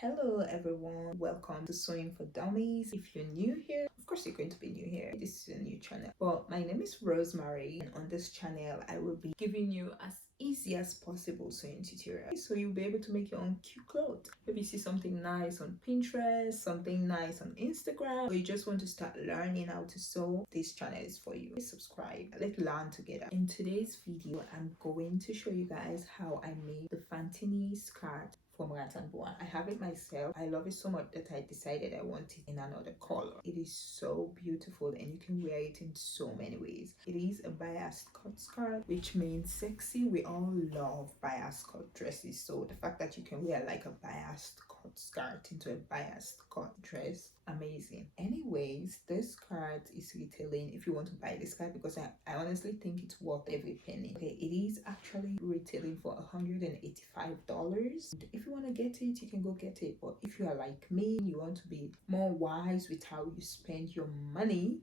Hello everyone, welcome to Sewing for Dummies. If you're new here, of course you're going to be new here. This is a new channel. Well, my name is Rosemary, and on this channel I will be giving you as easy as possible sewing tutorials. So you'll be able to make your own cute clothes. Maybe you see something nice on Pinterest, something nice on Instagram, or you just want to start learning how to sew. This channel is for you. Please subscribe. Let's learn together. In today's video, I'm going to show you guys how I made the fantini skirt from Rat and Boa. I have it myself. I love it so much that I decided I want it in another color. It is so beautiful and you can wear it in so many ways. It is a biased cut skirt, which means sexy. We all love biased cut dresses, so the fact that you can wear like a biased cut skirt into a biased cut dress, amazing. Anyways, this skirt is retailing, if you want to buy this skirt, because I honestly think it's worth every penny. Okay, it is actually retailing for $185. If you want to get it, you can go get it. But if you are like me, you want to be more wise with how you spend your money,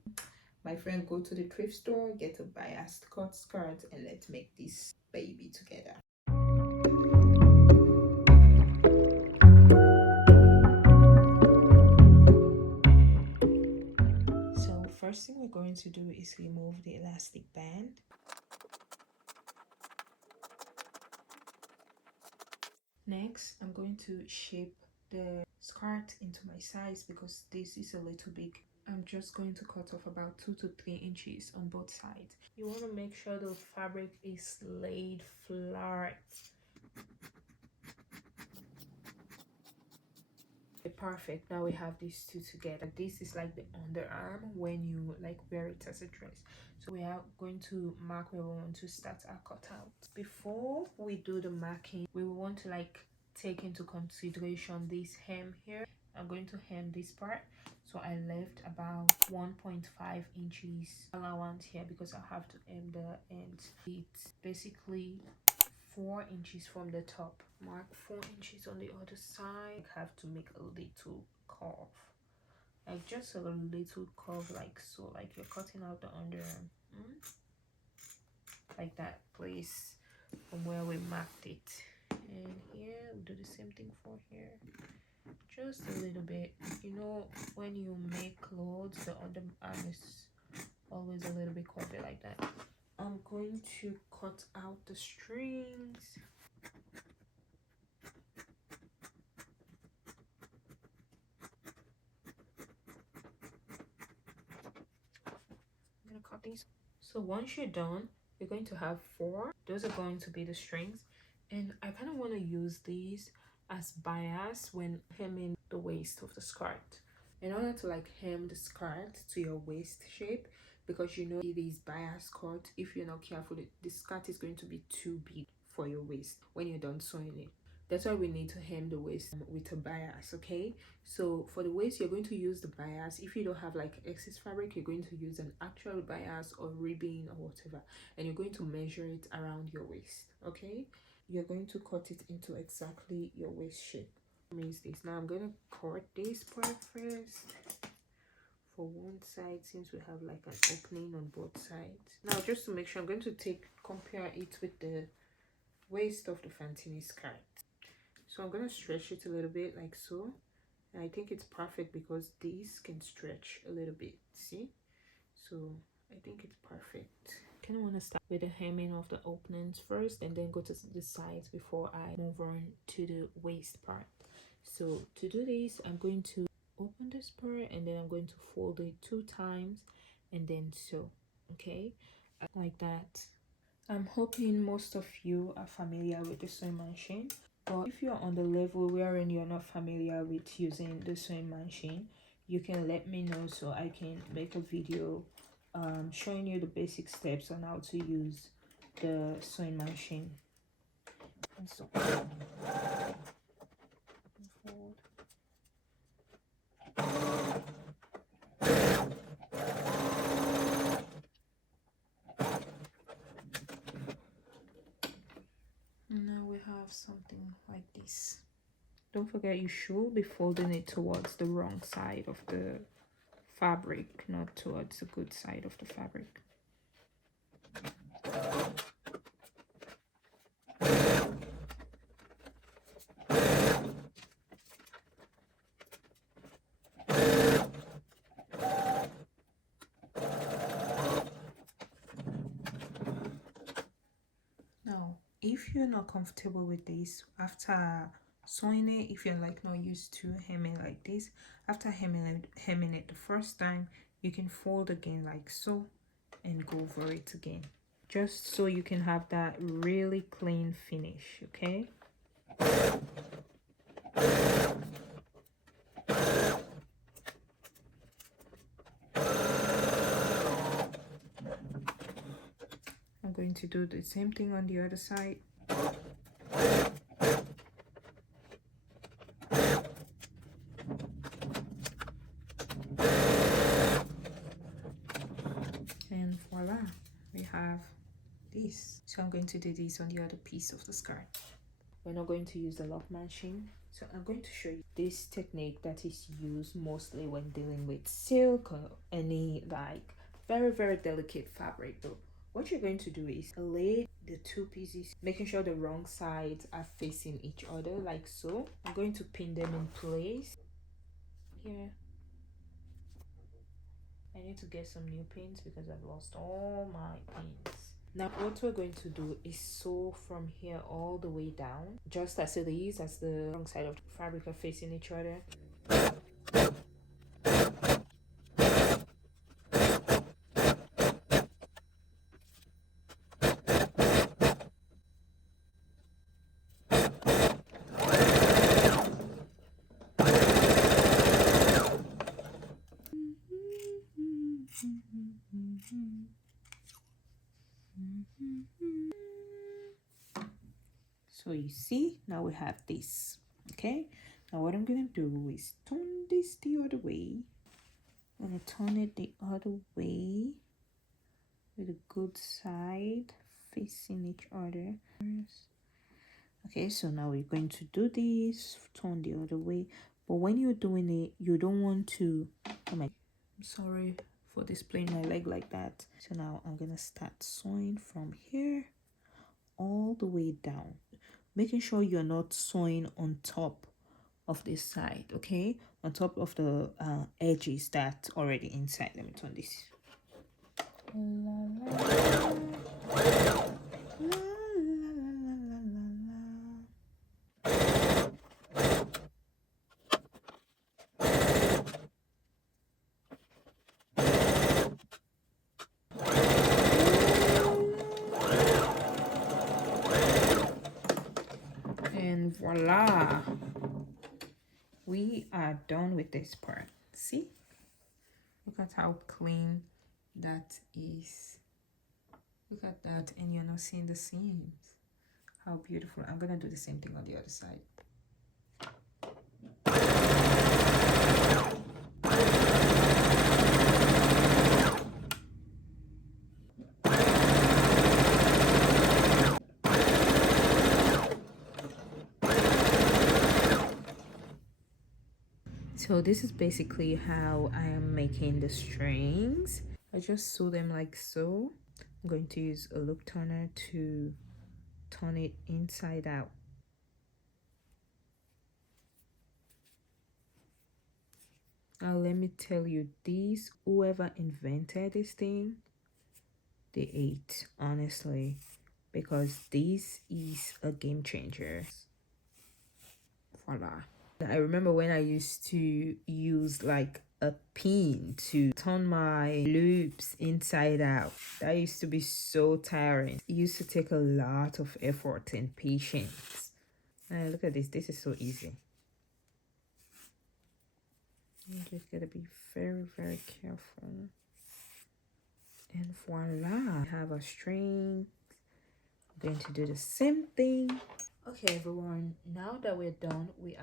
my friend, go to the thrift store, get a biased cut skirt, and let's make this baby together. So first thing we're going to do is remove the elastic band. Next, I'm going to shape the skirt into my size because this is a little big. I'm just going to cut off about 2 to 3 inches on both sides. You want to make sure the fabric is laid flat. Perfect. Now we have these two together. This is like the underarm when you like wear it as a dress. So we are going to mark where we want to start our cutout. Before we do the marking, we want to like take into consideration this hem here. I'm going to hem this part, so I left about 1.5 inches allowance here because I have to hem the ends. It's basically 4 inches from the top. Mark 4 inches on the other side. I have to make a little curve, like just a little curve, like so, like you're cutting out the underarm. Like that, place from where we marked it. And here we do the same thing for here, just a little bit. You know, when you make clothes, the underarm is always a little bit curvy like that. I'm going to cut out the strings. I'm gonna cut these. So once you're done, you're going to have 4. Those are going to be the strings, and I kind of want to use these as bias when hemming the waist of the skirt, in order to like hem the skirt to your waist shape, because you know it is bias cut. If you're not careful, the skirt is going to be too big for your waist when you're done sewing it. That's why we need to hem the waist with a bias. Okay, so for the waist, you're going to use the bias. If you don't have like excess fabric, you're going to use an actual bias or ribbon or whatever, and you're going to measure it around your waist. Okay, you're going to cut it into exactly your waist shape. Means this. Now I'm going to cut this part first for one side, since we have like an opening on both sides. Now just to make sure, I'm going to compare it with the waist of the fantini skirt. So I'm going to stretch it a little bit like so, and I think it's perfect because these can stretch a little bit, see? So I think it's perfect. I kind of want to start with the hemming of the openings first and then go to the sides before I move on to the waist part. So to do this, I'm going to open this part and then I'm going to fold it 2 times and then sew. Okay, like that. I'm hoping most of you are familiar with the sewing machine, but if you're on the level wherein you're not familiar with using the sewing machine, you can let me know so I can make a video showing you the basic steps on how to use the sewing machine. And so fold. Now we have something like this. Don't forget, you should be folding it towards the wrong side of the fabric, not towards the good side of the fabric. if you're not comfortable with this, after sewing it, if you're like not used to hemming like this, after hemming it the first time, you can fold again like so and go over it again, just so you can have that really clean finish. Okay, I'm going to do the same thing on the other side. And voila, we have this. So I'm going to do this on the other piece of the skirt. We're not going to use the lock machine, so I'm going to show you this technique that is used mostly when dealing with silk or any like very delicate fabric. Though what you're going to do is lay the two pieces, making sure the wrong sides are facing each other like so. I'm going to pin them in place here. I need to get some new pins because I've lost all my pins. Now what we're going to do is sew from here all the way down, just as it is, as the wrong side of the fabric are facing each other. So you see, now we have this. Okay, now what I'm gonna do is turn this the other way. I'm gonna turn it the other way with a good side facing each other. Okay, so now we're going to do this, turn the other way. But when you're doing it, you don't want to, I'm sorry for displaying my leg like that. So now I'm gonna start sewing from here all the way down, making sure you're not sewing on top of this side, okay, on top of the edges that already inside. Let me turn this. And voila, we are done with this part. See, look at how clean that is. Look at that, and you're not seeing the seams. How beautiful. I'm gonna do the same thing on the other side. So this is basically how I am making the strings. I just sew them like so. I'm going to use a loop turner to turn it inside out. Now let me tell you this, whoever invented this thing, they ate, honestly, because this is a game changer. Voila. I remember when I used to use like a pin to turn my loops inside out. That used to be so tiring. It used to take a lot of effort and patience. And look at this. This is so easy. You just gotta be very careful. And voila, I have a string. I'm going to do the same thing. Okay everyone, now that we're done with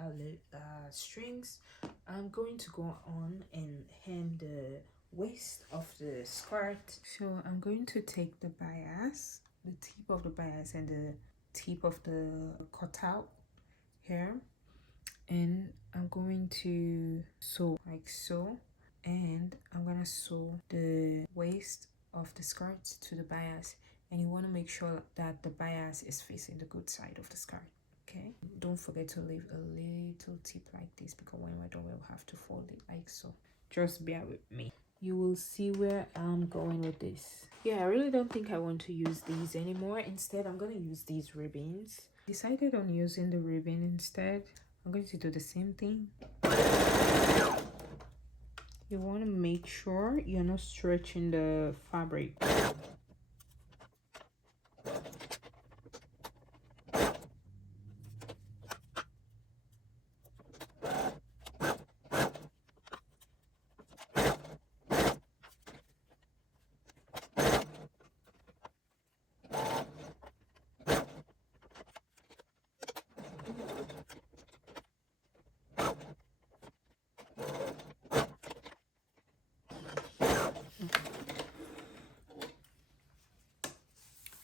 our strings, I'm going to go on and hem the waist of the skirt. So I'm going to take the bias, the tip of the bias and the tip of the cutout here, and I'm going to sew like so, and I'm gonna sew the waist of the skirt to the bias, and you want to make sure that the bias is facing the good side of the skirt. Okay, don't forget to leave a little tip like this, because when we're done we'll have to fold it like so. Just bear with me. you will see where I'm going with this. Yeah, I really don't think I want to use these anymore. Instead, I'm gonna use these ribbons. Decided on using the ribbon instead. I'm going to do the same thing. You want to make sure you're not stretching the fabric.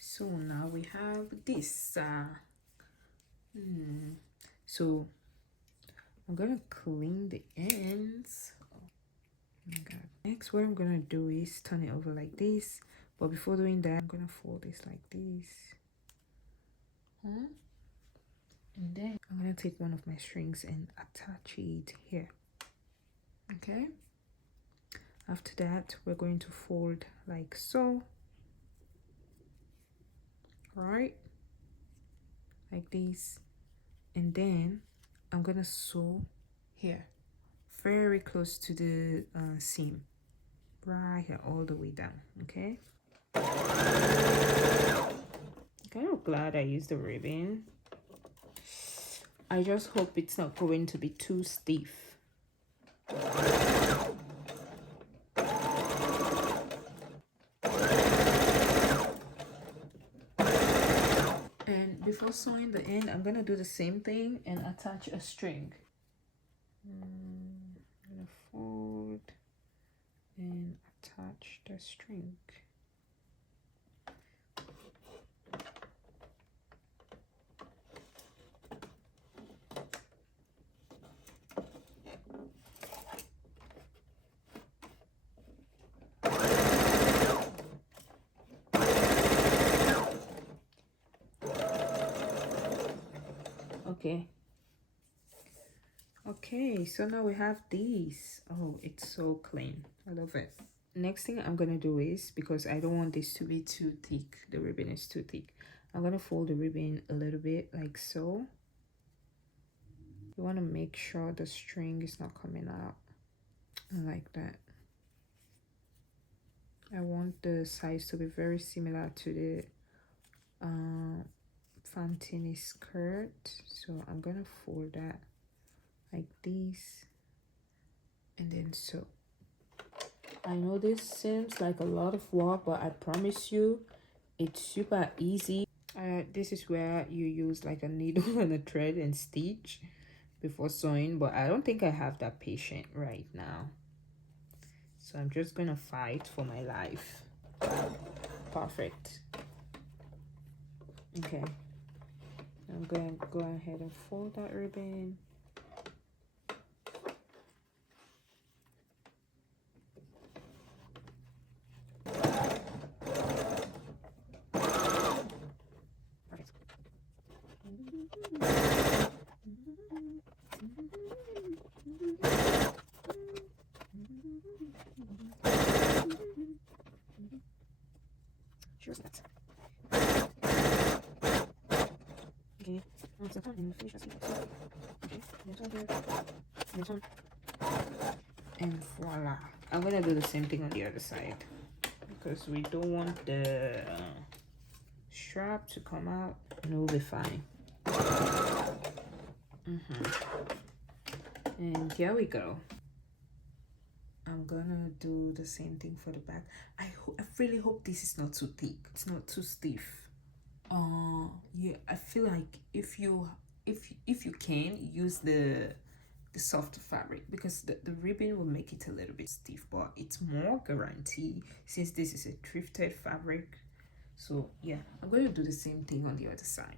So now we have this. So I'm gonna clean the ends. Oh my god. Next, what I'm gonna do is turn it over like this. But before doing that, I'm gonna fold this like this. And then I'm gonna take one of my strings and attach it here. Okay. After that, we're going to fold like so. Right, like this, and then I'm gonna sew here very close to the seam, right here, all the way down. Okay, I'm kind of glad I used the ribbon. I just hope it's not going to be too stiff. Before sewing the end, I'm gonna do the same thing and attach a string. I'm gonna fold and attach the string. Okay, so now we have these. Oh, it's so clean. I love it. Next thing I'm gonna do is, because I don't want this to be too thick, the ribbon is too thick, I'm gonna fold the ribbon a little bit like so. You want to make sure the string is not coming out like that. I want the size to be very similar to the fantini skirt, so I'm gonna fold that like this and then so. I know this seems like a lot of work, but I promise you it's super easy. This is where you use like a needle and a thread and stitch before sewing, but I don't think I have that patience right now, so I'm just gonna fight for my life. Perfect. Okay, I'm gonna go ahead and fold that ribbon. And voila, I'm gonna do the same thing on the other side because we don't want the strap to come out, and we'll be fine. And here we go. I'm gonna do the same thing for the back. I really hope this is not too thick, it's not too stiff. Yeah, I feel like if you can use the soft fabric, because the ribbon will make it a little bit stiff, but it's more guaranteed since this is a thrifted fabric. So yeah, I'm going to do the same thing on the other side.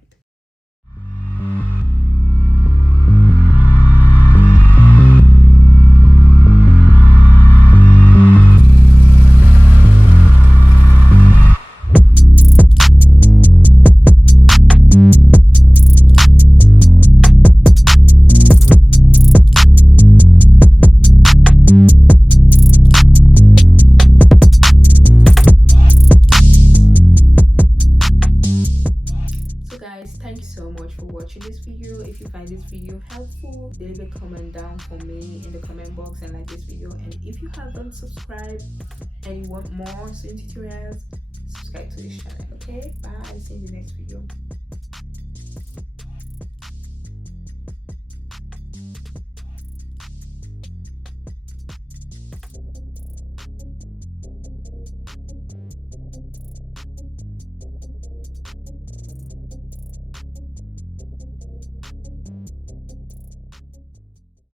so much for watching this video. If you find this video helpful, leave a comment down for me in the comment box and like this video. And if you haven't subscribed and you want more sewing tutorials, subscribe to this channel. Okay, bye. See you in the next video.